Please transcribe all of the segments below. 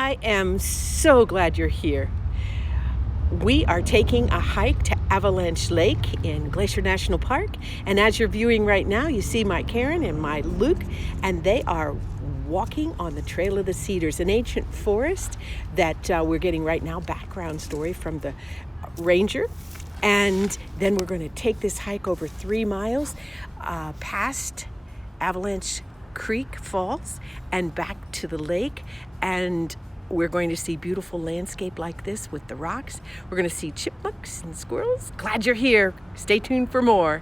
I am so glad you're here. We are taking a hike to Avalanche Lake in Glacier National Park. And as you're viewing right now, you see my Karen and my Luke, and they are walking on the Trail of the Cedars, an ancient forest that we're getting right now background story from the ranger. And then we're going to take this hike over 3 miles past Avalanche Creek Falls and back to the lake, and we're going to see beautiful landscape like this with the rocks. We're going to see chipmunks and squirrels. Glad you're here. Stay tuned for more.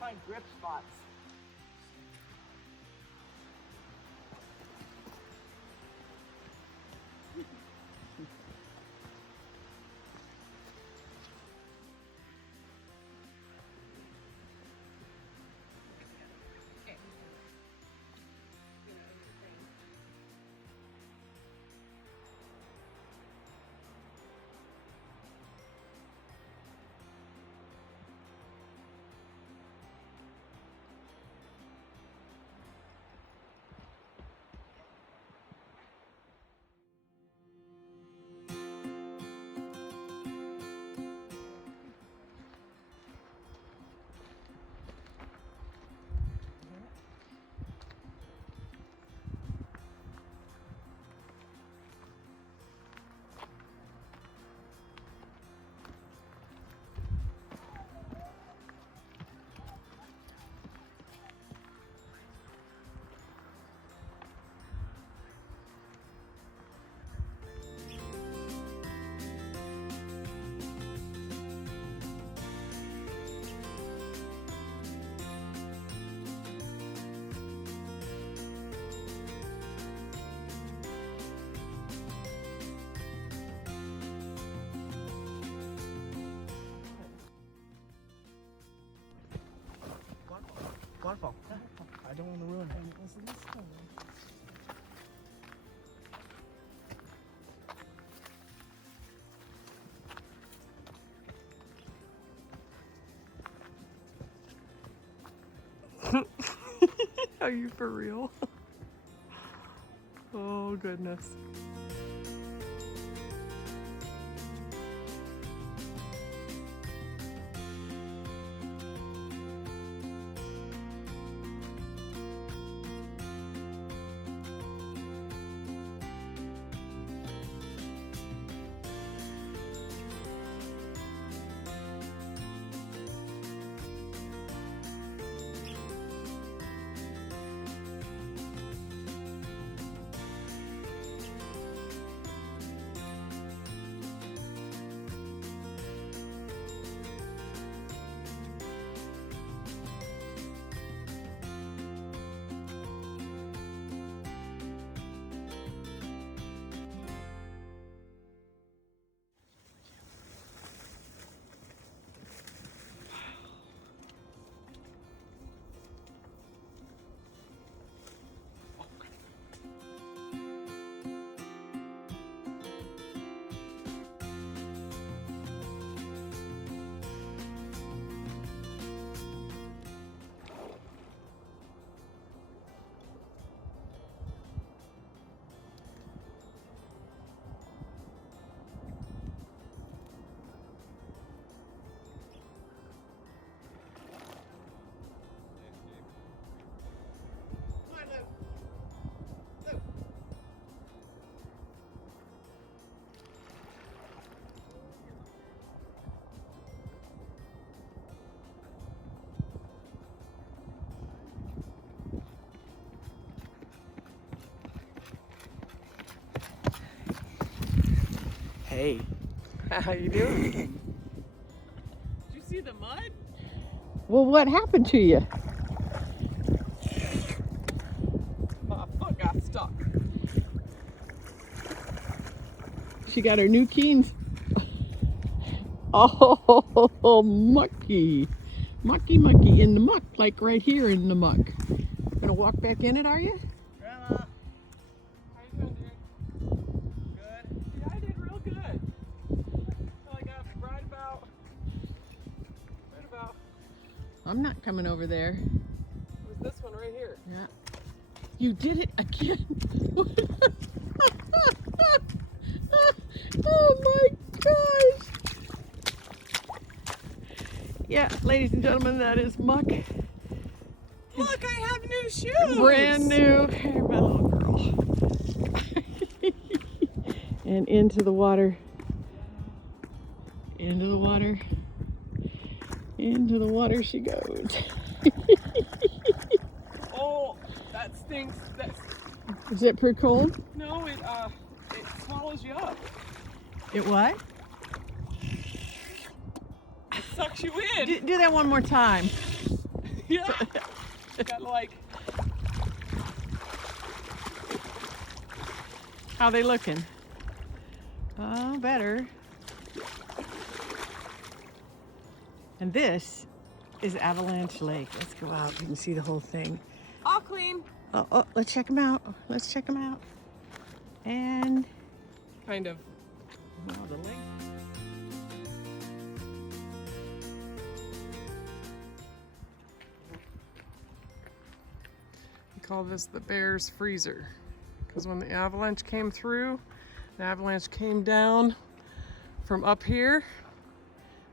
Find grip spots. waterfall. I don't want to ruin it. Are you for real? Oh goodness. Hey. How you doing? Did you see the mud? Well, what happened to you? My foot got stuck. She got her new Keens. Oh, mucky. Mucky in the muck, like right here in the muck. Gonna walk back in it, are you? Grandma, how you doing, dear? Good. Yeah, I did real good. Well, I got right about. I'm not coming over there. It was this one right here. Yeah. You did it again. Oh my gosh. Yeah, ladies and gentlemen, that is muck. Look, I have new shoes. Brand new. Hey, my little girl. And into the water. Into the water. Into the water she goes. Oh, that stinks. Is it pretty cold? No, it swallows you up. It what? It sucks you in. Do that one more time. Yeah. Got like. How they looking? Oh, better. And this is Avalanche Lake. Let's go out. You can see the whole thing. All clean. Oh, let's check them out. Let's check them out. And Kind of. well, the lake. We call this the bear's freezer because when the avalanche came through, the avalanche came down from up here.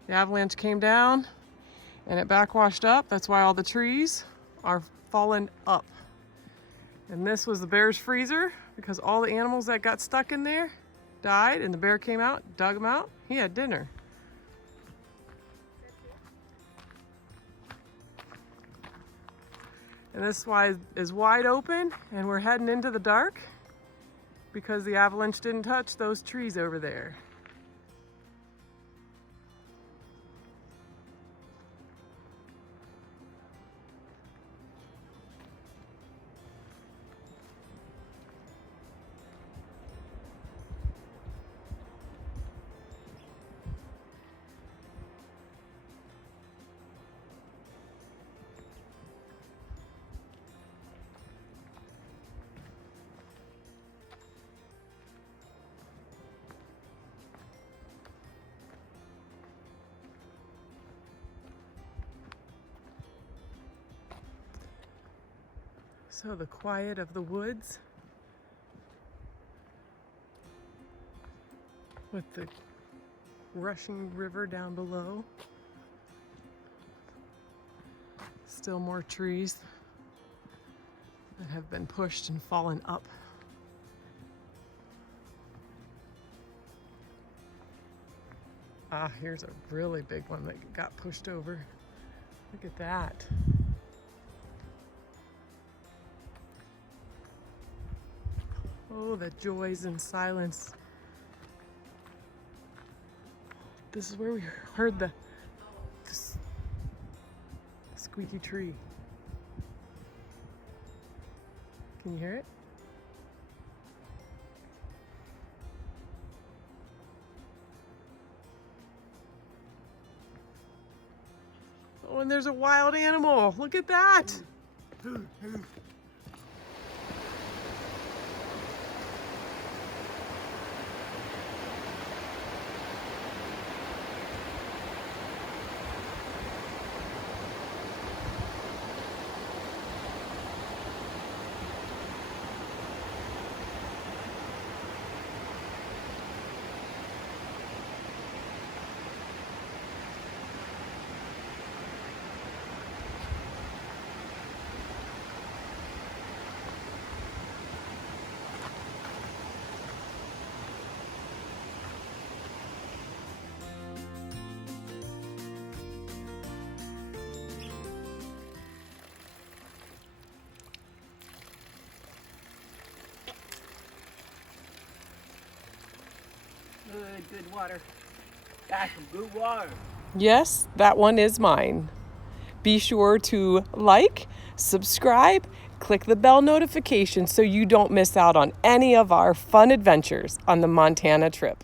The avalanche came down and it backwashed up. That's why all the trees are fallen up. And this was the bear's freezer because all the animals that got stuck in there died, and the bear came out, dug them out. He had dinner. And this is wide open, and we're heading into the dark because the avalanche didn't touch those trees over there. So the quiet of the woods with the rushing river down below. Still more trees that have been pushed and fallen up. Ah, here's a really big one that got pushed over. Look at that. Oh, the joys in silence. This is where we heard the squeaky tree. Can you hear it? Oh, and there's a wild animal. Look at that. Good water. That's some good water. Yes, that one is mine. Be sure to like, subscribe, click the bell notification so you don't miss out on any of our fun adventures on the Montana trip.